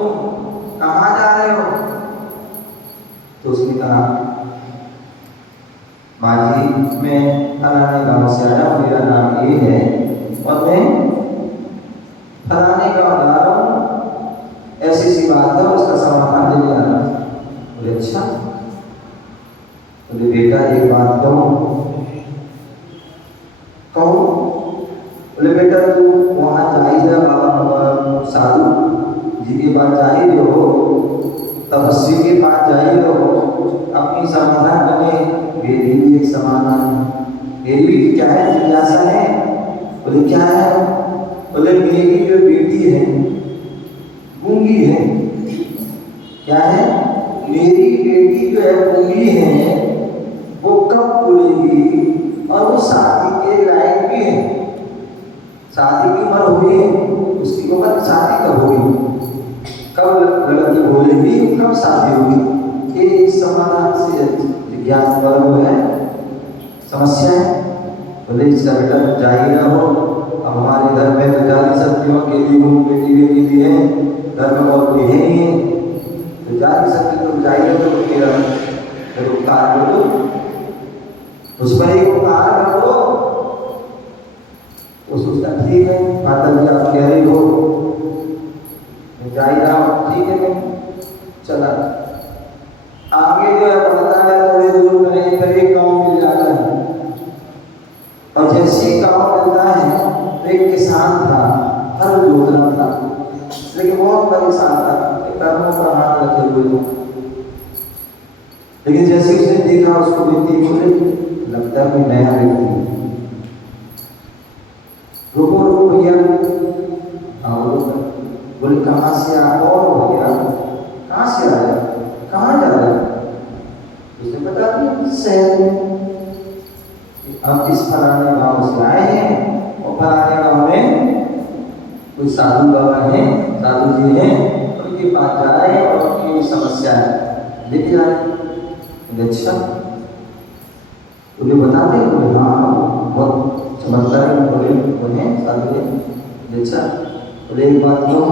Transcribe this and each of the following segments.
तुम कहाँ जा रहे हो? तो उसने कहा, माँ जी मैं फलाने गांव से आया, मेरा नाम ये है और मैं फलाने गांव जा रहा हूँ, ऐसी सी बात है, उसका समाधान लेने आ रहा था। बोले अच्छा। बोले बेटा एक बात कहो। बोले बेटा तू वहाँ जा ही जा, बाबा साधु जी के पास जा ही रहो, तपस्वी के पास जा ही रहो, अपनी समाधान बने। मेरी भी एक समाधान है, मेरी भी क्या है जिज्ञासा है। बोले क्या है? बोले मेरी जो बेटी है गूंगी है। क्या है? मेरी बेटी जो है गूंगी है, वो कब बोलेगी और वो शादी के लायक भी है, शादी की उम्र हो गई है उसकी, उम्र शादी कब होगी, कब लड़की बोलेगी, कब शादी होगी। ये समाधान से जिज्ञासा वर्ग है, समस्या है। बोले इसका बेटा जा ही ना हो, अब हमारे घर में तो जा नहीं सकती हो, अकेली हूँ, बेटी बेटी भी है, घर में और कोई है नहीं, तो जा नहीं सकते, तो जाइए तो मेरा उपकार करो, उस पर एक उपकार करो। वो सोचता ठीक है माता जी आप कह रही हो, मैं जा ही रहा हूँ, ठीक है मैं चला। आगे जो है बढ़ता है, थोड़ी दूर में फिर एक गाँव मिल जाता है, और जैसे ही गाँव मिलता है तो एक किसान था, हल जोत रहा था, लेकिन बहुत परेशान था, पैरों पर हाथ रखे हुए था। लेकिन जैसे उसने देखा उसको व्यक्ति बोले लगता है कोई नया व्यक्ति है, रुको रुको भैया। बोले कहाँ से आ? और भैया कहाँ से आया, कहाँ जा रहा है? उसने बता दिया शहर में, अब इस फलाने गांव से आए हैं और फलाने गांव में कोई साधु बाबा हैं, साधु जी हैं, उनके पास जा रहे हैं और उनकी समस्या है लेके जा रहे हैं। अच्छा उन्हें बताते हैं? बोले हाँ बहुत चमत्कार बोले बोले साधु ने। अच्छा बोले एक बात कहो।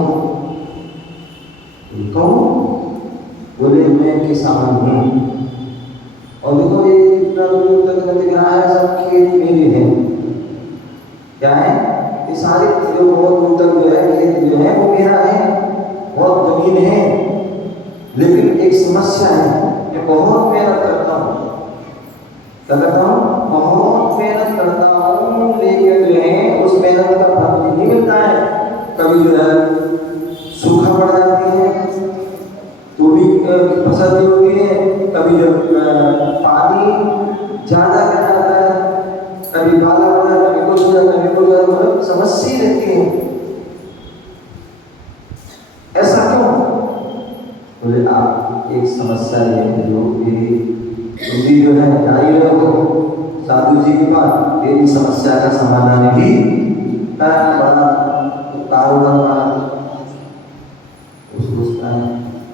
बोले मैं किसान हूँ और देखो ये इतना दूर तक दिख रहा है, सब खेत मेरे हैं। क्या है? ये सारे जो बहुत दूर तक जो है खेत जो है वो मेरा है, बहुत जमीन है, लेकिन एक समस्या है, मैं बहुत मेहनत करता हूँ, क्या करता हूँ? बहुत मेहनत करता हूँ, लेकिन जो है उस मेहनत का फल नहीं मिलता है। कभी जो है सूखा पड़ जाती है तो भी फसल नहीं होती है, कभी जो पानी ज्यादा मिल जाता है, कभी काला पड़ जाता है, कभी कुछ हो जाता है, कभी कुछ हो जाता है, मतलब समस्या ही रहती है। ऐसा क्यों? बोले आप एक समस्या ये है जो मेरी जो है जारी रहो साधु जी के पास, मेरी समस्या का समाधान भी बड़ा कारोबार सोचता है।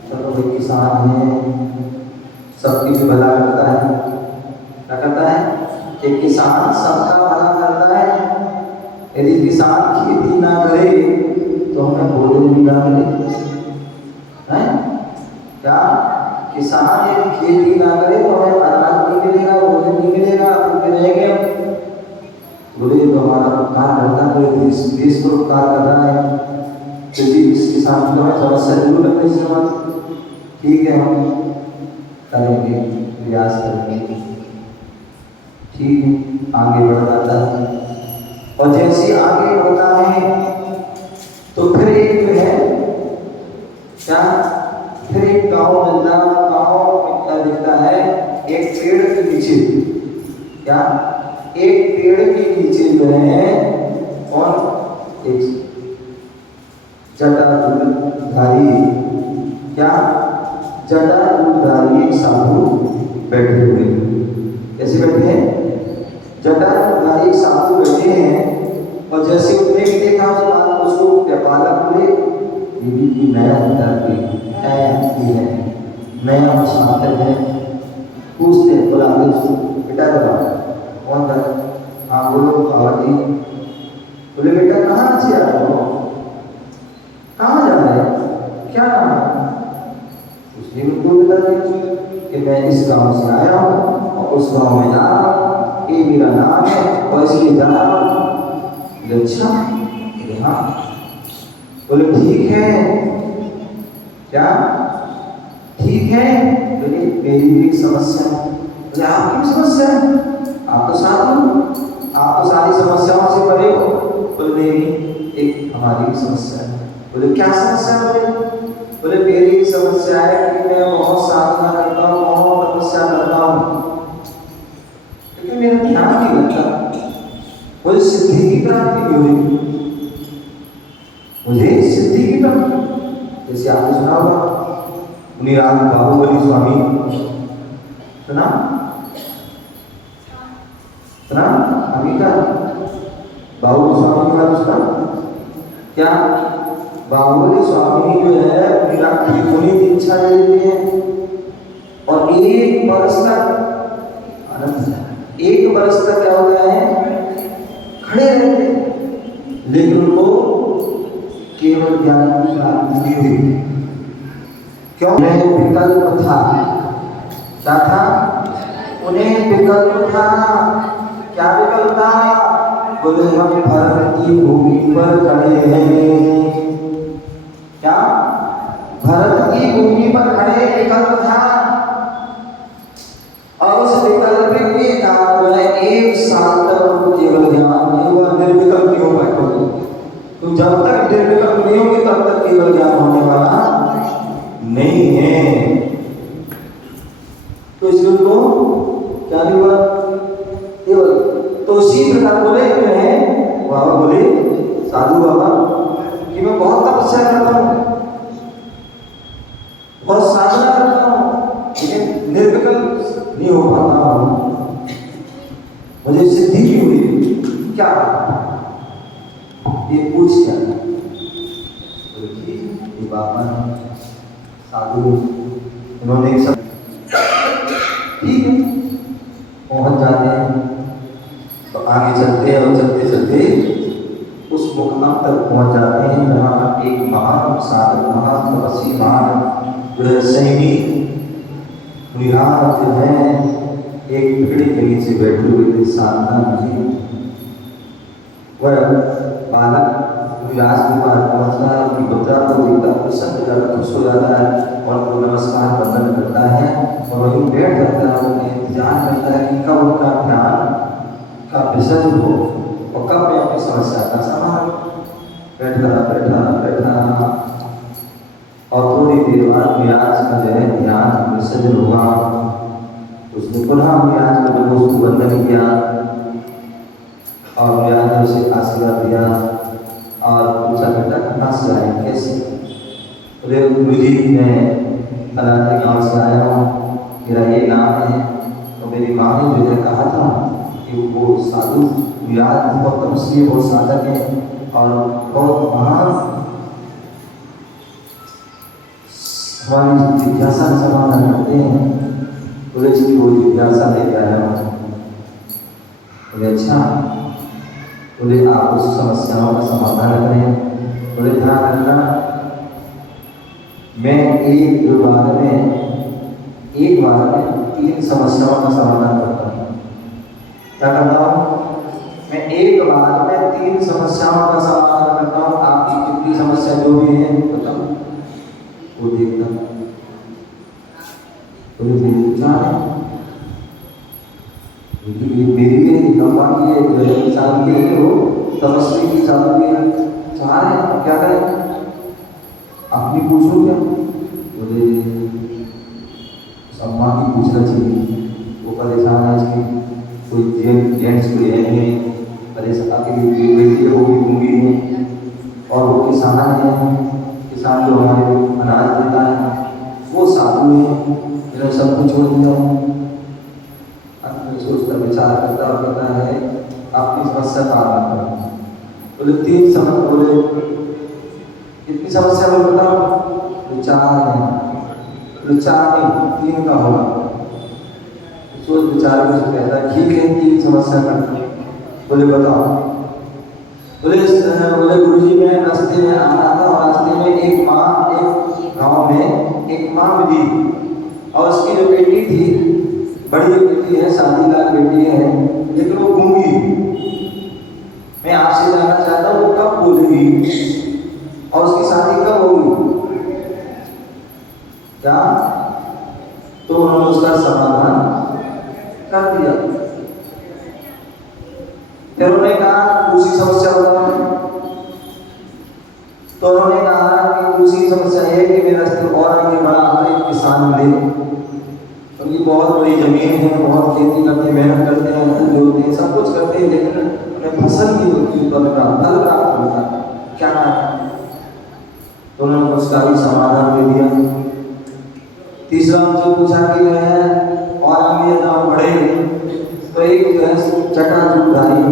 चलो भाई किसान है, सबकी भी भला करता है, क्या करता है कि किसान सबका भला करता है। यदि किसान खेती ना करे तो हमें भोजन भी ना मिले, है क्या? किसान यदि खेती ना करे तो हमें अनाज नहीं मिलेगा, भोजन नहीं मिलेगा, भूखे रहेंगे। बोले तो हमारा उपकार करता है, देश को उपकार कर रहा है, यदि इस किसान को हमें समस्या जरूर लगने से ठीक है हम करेंगे, प्रयास करेंगे, ठीक है। आगे बढ़ जाता है और जैसे आगे बढ़ता है तो फिर एक जो है क्या, फिर एक गाँव मिलता है। गाँव में क्या दिखता है? एक पेड़ के नीचे, क्या एक पेड़ के नीचे जो है और एक जटाधारी, क्या जटाधारी एक साधु बैठे हुए। कैसे बैठे हैं? जटाधारी एक साधु बैठे हैं और जैसे उन्हें भी देखा उसको बालक बोले ये भी नया होता है, नया छात्र है, पूछते बुलाते उसको, बेटा जरा कौन था? हाँ बोलो बाबा जी। बोले बेटा कहाँ से आ रहे हो, कहाँ जा रहे हो? क्या नाम है? उसने उनको बता दिया कि मैं इस गांव से आया हूँ और उस गांव में जा रहा हूँ, ये मेरा नाम है और इसलिए जा रहा हूँ। अच्छा, हाँ, बोले ठीक है, क्या ठीक है? बोले मेरी भी एक समस्या है। बोले आपकी भी समस्या है? आप तो साधु, आप तो सारी समस्याओं से परे हो। बोले नहीं, एक हमारी भी समस्या है। बोले क्या समस्या है? बोले मेरी समस्या है कि मैं बहुत साधना करता हूँ, बहुत तपस्या करता हूँ, लेकिन मेरा ध्यान नहीं लगता, मुझे सिद्धि की प्राप्ति नहीं हुई, मुझे सिद्धि की प्राप्ति। जैसे आपने सुना होगा मुनिराज बाहुबली स्वामी, सुना सुना अभी का बाहुबली स्वामी के बारे में सुना क्या? बाहुबली स्वामी जो है विराट की होने की इच्छा ले लेते हैं और एक बरस तक क्या होता है, खड़े रहते हैं, लेकिन उनको केवल ज्ञान की प्राप्ति नहीं हुई। क्यों? उन्हें विकल्प था। क्या था? उन्हें विकल्प था। क्या विकल्प था? बोले हम भरत की भूमि पर खड़े हैं। क्या? भरत की भूमि पर खड़े विकल्प था और उस विकल्प के कारण एक साल तक उनको केवल ज्ञान नहीं हुआ, निर्विकल्प नहीं हो पाए। तो जब तक निर्विकल्प नहीं होगी तब तक केवल ज्ञान होने वाला नहीं है। तो इसलिए उनको क्या नहीं हुआ केवल। तो इसी प्रकार बोले हैं बाबा, बोले साधु बाबा कि मैं बहुत तपस्या करता हूँ, बहुत साधना करता हूँ, लेकिन निर्विकल्प नहीं हो पाता हूँ, मुझे सिद्धि नहीं हुई, क्या ये पूछ क्या? ये बाबा साधु, उन्होंने सब ठीक है, पहुंच जाते हैं। तो आगे चलते हैं और चलते चलते उस मुकाम तक पहुंच जाते हैं जहाँ एक महान साधक, महान तपस्वी, महान जो है सैनी मुनिराज जो है एक पेड़ के नीचे बैठे हुए थे, साधना में। वह बालक मुनिराज के पास पहुंचता है, उनकी मुद्रा को देखता है, प्रसन्न हो जाता है, खुश हो जाता है और वो नमस्कार वंदन करता है और वहीं बैठ जाता है। उन्हें ध्यान करता है कि कब उनका ध्यान का विसर्जन हो और कब मैं अपनी समस्या का समाधान। बैठा और थोड़ी देर बाद मुनिराज का जो है ध्यान विसर्जन हुआ। उसने पुनः मुनिराज का दोस्त को वंदन किया और मुनिराज ने उसे आशीर्वाद दिया और पूछा बेटा कहाँ से आए, कैसे? बोले गुरुजी मैं फलाने गाँव से आया हूँ, मेरा ये नाम है और मेरी माँ ने मुझे कहा था कि वो साधु मुनिराज बहुत तपस्वी, बहुत साधक है और बहुत महान हमारी जिज्ञासा का समाधान करते हैं। बोले इसकी वो जिज्ञासा लेके आया हूँ। बोले अच्छा, बोले आप उस समस्याओं का समाधान करें। बोले ध्यान रखना, मैं एक बार में 3 समस्याओं का समाधान करता हूँ। क्या करता हूँ? मैं एक बार में 3 समस्याओं का समाधान करता हूँ। आपकी कितनी समस्या जो भी है बताओ, वो देखता हूँ। तो मेरी विचार है, मेरी भी अम्मा की इंसान की हो, तपस्वी की साधु की चाह है, क्या करें? अपनी पूछो क्या? बोले अम्मा की पूछना चाहिए, वो परेशान है, इसकी कोई जेंट्स कोई है नहीं, परेशान आपकी बेटी है वो भी गूंगी है और वो किसान है, किसान जो हमारे अनाज देता है वो साधु है, मेरा सब कुछ छोड़ दिया। सोचता विचार करता है अपनी समस्या का आरंभ करो। बोले 3 समस्या, बोले कितनी समस्या बोले बताओ? विचार है। विचार नहीं 3 का होगा। सोच विचार में कहता है ठीक है 3 समस्या करते। बोले बताओ? बोले गुरुजी मैं रास्ते में आ रहा था और रास्ते में एक गांव में एक माँ मिली और उसकी जो बेटी थी, बड़ी बेटी है, शादीलाल बेटी है, लेकिन वो गूंगी। मैं आपसे जानना चाहता हूँ वो कब बोलेगी और उसकी शादी कब होगी क्या? तो उन्होंने उसका समाधान कर दिया। फिर उन्होंने कहा दूसरी समस्या बताओ। तो उन्होंने कहा कि दूसरी समस्या है कि मेरा स्तर और आगे बढ़ा तो एक किसान मिले, उनकी बहुत बड़ी जमीन है, बहुत खेती करते, मेहनत करते हैं, हल जोतते हैं, सब कुछ करते हैं, लेकिन उन्हें फसल नहीं होती, फल प्राप्त होता, क्या करें? तो उन्होंने उसका भी समाधान दे दिया। तीसरा उनसे पूछा कि जो है और आगे दाम बढ़े, तो एक जो है जटाजूधारी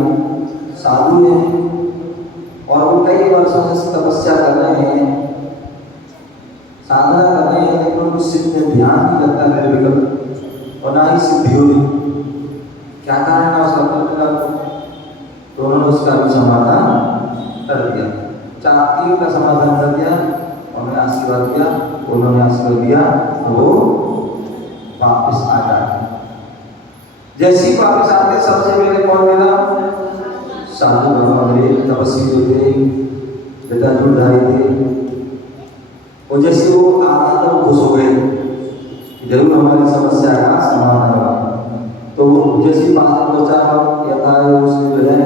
साधु है और वो कई वर्षों से तपस्या कर रहे हैं, साधना कर रहे हैं, लेकिन उनको सिद्ध में ध्यान नहीं लगता निर्विकल्प और ना ही सिद्धि हो रही। क्या कारण है उसका? तो उन्होंने उसका भी समाधान कर दिया, तीन का समाधान कर दिया और उन्होंने आशीर्वाद दिया, उन्होंने आशीर्वाद दिया, वो वापस आ जाए। जैसे ही वापस आते सबसे पहले कौन मिला? साधु बाबा मिले, तपस्वी जो थे, जटाजूधारी थे। और जैसे वो आ रहा था खुश हो गए, जरूर हमारी समस्या का समाधान होगा। तो जैसे पास पहुंचा यथा उसने जो है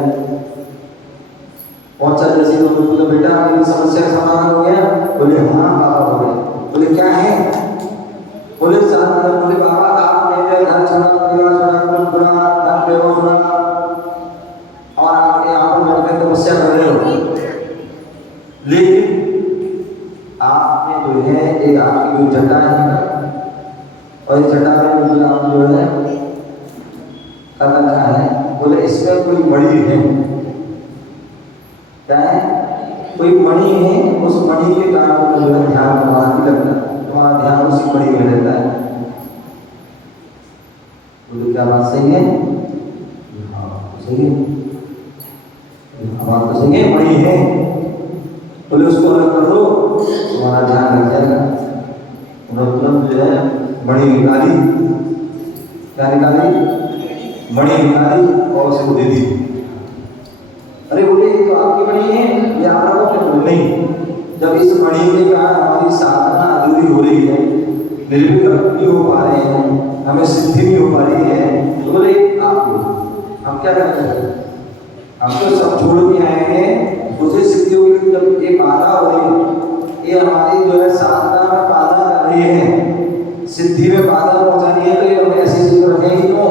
पहुंचा, जैसे तो बोले बेटा मेरी समस्या का समाधान हो गया? बोले हाँ बाबा हो गया। बोले क्या है? बोले बाबा आपने मेरा घर छोड़ा, परिवार छोड़ा, धन बेवा छोड़ा और आप यहाँ पर बैठकर तपस्या कर रहे हो, लेकिन आपने जो है एक आपकी जो जटा है और इस जटा में जो आप जो है कर रखा है, बोले इसमें कोई मणि है। क्या है? कोई मणि है, उस मणि के कारण जो है ध्यान तुम्हारा भी लगता है, तुम्हारा ध्यान उसी मणि में रहता है। बोले क्या बात सही है? हाँ सही है, बात तो सही है, मणि है। बोले उसको अलग कर दो, तुम्हारा ध्यान लग जाएगा। उन्होंने तुरंत जो है मणि निकाली। क्या निकाली? मणि निकाली और उसको दे दी। अरे बोले ये तो आपकी मणि है, ये आप रखो। नहीं, जब इस मणि के कारण हमारी साधना अधूरी हो रही है, निर्विकल्प नहीं हो पा रहे हैं, हमें सिद्धि नहीं हो पा रही है, तो बोले आप हम क्या करते हैं? हम तो सब छोड़ के आए हैं, मुझे सिद्धि होगी। जब ये बाधा हो रही है, ये हमारी जो है साधना में बाधा कर रही है, सिद्धि में बाधा पहुंचानी है, तो ये हमें ऐसी चीज रखेंगे क्यों?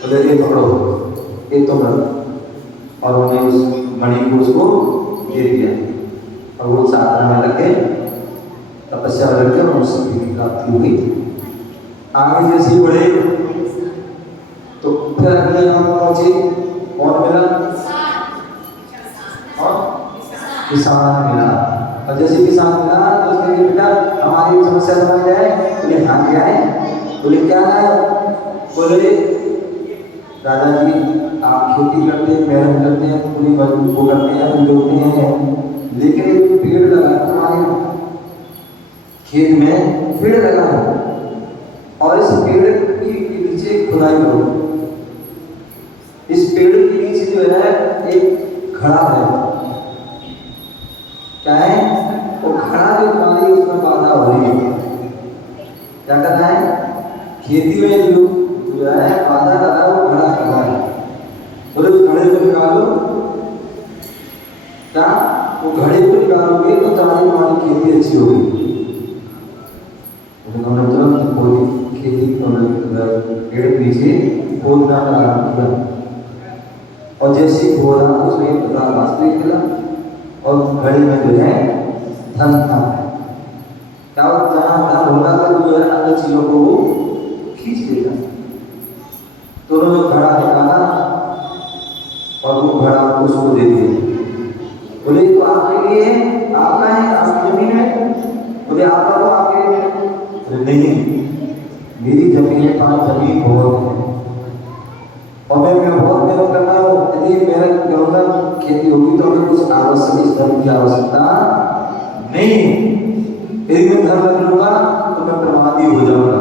बोले ये पकड़ो, ये तो कर। और उन्हें उस मणि को उसको दे दिया और वो साधना में लगे, तपस्या में लगे और उसकी सिद्धि की प्राप्ति हुई। आगे जैसे ही बढ़े तो फिर अगले गांव पहुंचे, कौन मिला? किसान मिला। और जैसे किसान मिला तो उसने कहा बेटा हमारी समस्या समझ जाए। बोले हाँ जी आए। बोले क्या है? बोले दादाजी आप खेती करते हैं, मेहनत करते हैं, पूरी वो करते हैं, जोड़ते हैं, लेकिन एक पेड़ लगा तुम्हारे खेत में, पेड़ लगा है और इस पेड़ के नीचे खुदाई करो। इस पेड़ के नीचे जो है एक घड़ा है। क्या है? वो घड़ा जो तुम्हारी उसमें बाधा हो रही है। क्या करना है? खेती में जो है बाधा कर रहा है, वो घड़ा कर रहा है। बोले उस घड़े को निकालो। क्या? वो घड़े को निकालोगे तो तुम्हारी खेती अच्छी होगी। उन्होंने तुरंत कोई खेती पेड़ के नीचे खोदना आरम्भ किया और जैसे ही खोदा उसमें एक वास्तविक मिला और घड़े में जो है धन था। क्या जहाँ धन होगा तो जो है अन्य चीजों को वो खींच लेगा। तो उन्होंने घड़ा निकाला और वो घड़ा उसको दे दिया। बोले तो आपके लिए है, आपका है, आपकी जमीन है। बोले आपका तो आपके लिए नहीं, मेरी जमीन है, 5 जमीन बहुत है, और मैं बहुत मेहनत करता हूँ, यदि मेहनत करूँगा खेती होगी तो हमें कुछ आवश्यक इस धर्म की आवश्यकता नहीं। यदि मैं धर्म रख लूँगा तो मैं प्रमादी हो जाऊँगा,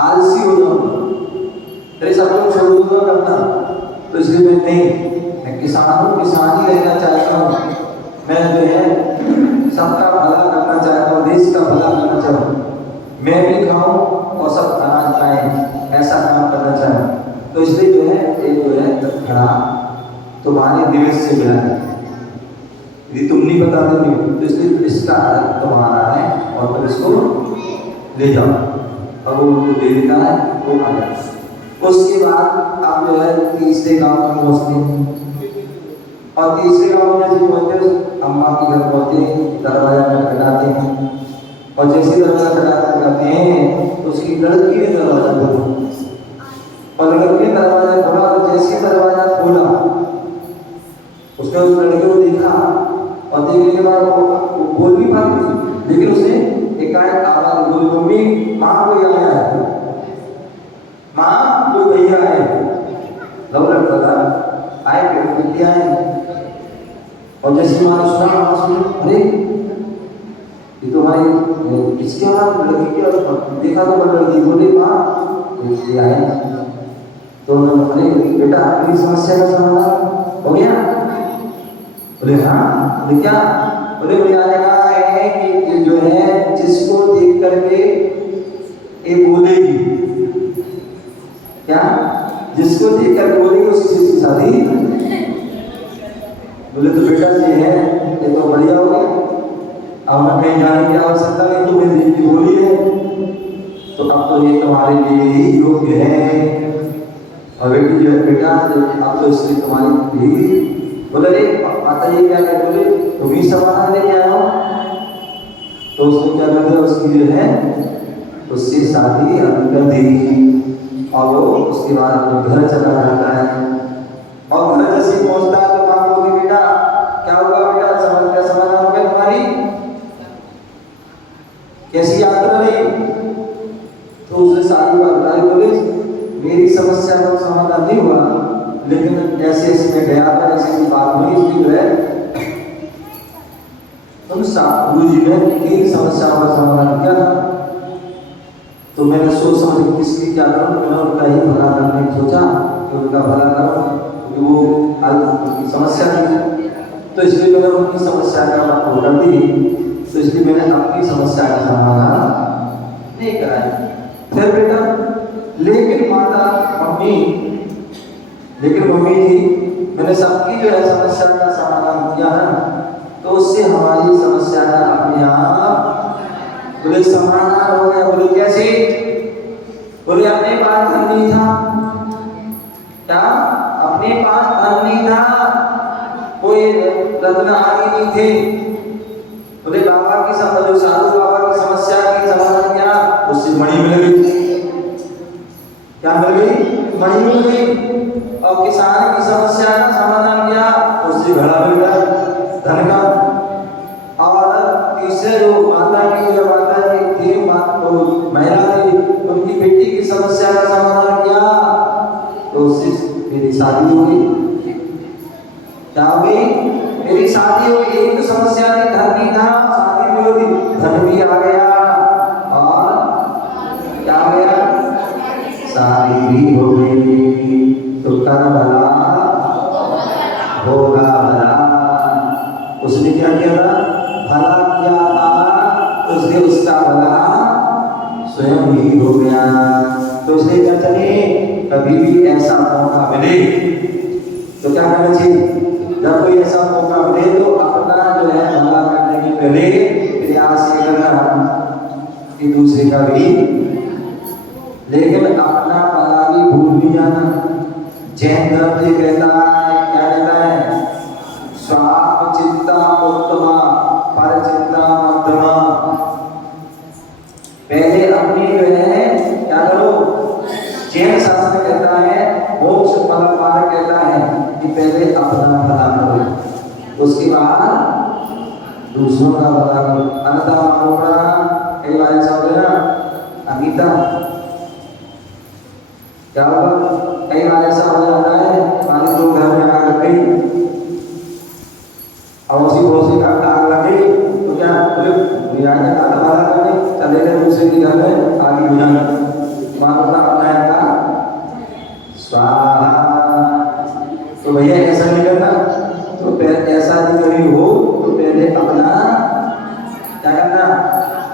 आलसी हो जाऊँगा, तेरे सब लोग छोड़ दूँगा करना। तो इसलिए मैं नहीं, मैं किसान हूँ, किसान ही रहना चाहता हूँ। मैं जो है सबका भला करना चाहता हूँ, देश का भला करना चाहता हूँ। मैं भी खाऊं और सब अनाज खाएं, ऐसा काम करना चाहूँ। तो इसलिए जो है ये जो है खड़ा तुम्हारे दिवस से मिला है, यदि तुम नहीं बता देंगे तो इसलिए इसका अर्थ तुम्हारा है और फिर इसको ले जाओ। अब वो दे देता है, वो आ जाता है। उसके बाद आप जो है तीसरे गांव में पहुँचते हैं और तीसरे गांव में जब पहुँचते अम्मा के घर पहुँचते, दरवाजा खटखटाते हैं और जैसे दरवाजा खटखटाते हैं तो उसकी लड़की ने दरवाजा खोला और लड़की ने दरवाजा खोला और जैसे दरवाजा खोला उसने उस लड़के को देखा और देखने के बाद वो बोल भी पाती, लेकिन उसने एकाएक आवाज बोली, मम्मी माँ कोई आया है, माँ कोई भैया है। लव लड़का था, आए बेटी आए और जैसे माँ ने सुना, माँ सुनी, अरे ये तो हमारी किसके बाद लड़की के देखा तो बड़ लड़की बोली, माँ ये आए। तो अरे बेटा आपकी समस्या का समाधान हो गया? बोले हाँ। बोले क्या? बोले भैया ने कहा है कि ये जो है जिसको देख करके ये बोलेगी, क्या जिसको देख करके बोलेगी उसकी चीज शादी। बोले तो बेटा ये है, ये तो बढ़िया हो गया, अब मैं कहीं जाने की आवश्यकता नहीं, तुम्हें देख की बोली है तो अब तो ये तुम्हारे लिए ही योग्य है। और बेटी जो है बेटा अब तो इसलिए तुम्हारी भी। बोले रे माता जी क्या कहते, बोले तुम ही समाधान लेके आए हो। तो उसने क्या कर दिया, उसकी जो है उससे शादी अभी कर दी और वो उसके बाद अपने घर चला जाता है। और घर जैसे पहुंचता है तो माँ बोलती, बेटा क्या हुआ बेटा, क्या समाधान हो गया तुम्हारी, कैसी यात्रा रही? तो उसने सारी बात बताई। बोले मेरी समस्या का समाधान नहीं हुआ, लेकिन ऐसे ऐसे मैं गया था, ऐसी बात हुई, इसलिए जो है तुम गुरु जी ने 3 समस्याओं का समाधान किया था। तो मैंने सोच समझ किसकी क्या करूं, मैंने उनका ही भला करने की सोचा कि उनका भला करूं, क्योंकि वो उनकी समस्या थी। तो इसलिए मैंने उनकी समस्या का बात हो कर दी, तो इसलिए मैंने अपनी समस्या का समाधान नहीं कराया। फिर बेटा लेकिन माता मम्मी, लेकिन मम्मी जी मैंने सबकी जो है समस्या का समाधान किया है, तो उससे हमारी समस्या का अपने आप बोले समाधान हो गया। बोले कैसे? बोले अपने पास धन नहीं था, क्या अपने पास धन नहीं था, कोई रत्न आदि नहीं थे। बोले बाबा की जो साधु बाबा की समस्या की समाधान क्या, उससे मणि मिल गई। क्या मिल गई? मणि मिल गई। और किसान की समस्या का समाधान किया, उससे घड़ा मिल गया धन का। और तीसरे जो माता की थी महिला थी, उनकी बेटी की समस्या का समाधान किया, तो उससे मेरी शादी हो गई। क्या हो गई? मेरी शादी हो गई। एक समस्या थी, धन नहीं था, शादी भी हो गई, धन भी आ गया और क्या आ गया? शादी भी हो गई। तो कर भला होगा भला। उसने क्या किया था? भला किया था, उसने उसका भला स्वयं ही हो गया। तो इसलिए कहते हैं कभी भी ऐसा मौका मिले तो क्या करना चाहिए? जब कोई ऐसा मौका मिले तो अपना जो है भला करने की पहले प्रयास ये करना कि दूसरे का भी, लेकिन अपना भला भी भूल नहीं जाना। जैन धर्म ये कहता है, क्या कहता है? स्वात्म चिंता उत्तमा पर चिंता मध्यमा। पहले अपनी जो है क्या करो, जैन शास्त्र कहता है, मोक्ष फल मार्ग कहता है कि पहले अपना भला करो, उसके बाद दूसरों का भला करो। अन्यथा मानो पड़ा कई बार ऐसा होता है ना, अनीता क्या होगा? कई बार ऐसा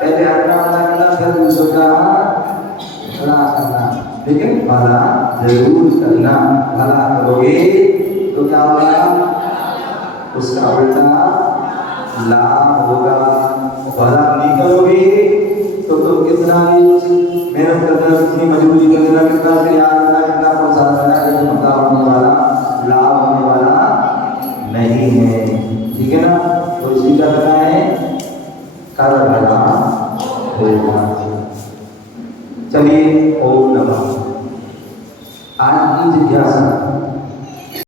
पहले हटना करना फिर दूसरों का भला करना, लेकिन भला जरूर करना। भला करोगे तो क्या होगा, उसका उल्टा लाभ होगा। भला नहीं करोगे तो तुम कितना भी मेहनत करना, कितनी मजबूरी करना, कितना प्रयास करना, कितना प्रोत्साहन करना, लेकिन भला होने वाला, लाभ होने वाला नहीं है। ठीक है ना? तो इसी का करना है, कर भला होगा। चलिए, ओम नमः। आज की जिज्ञासा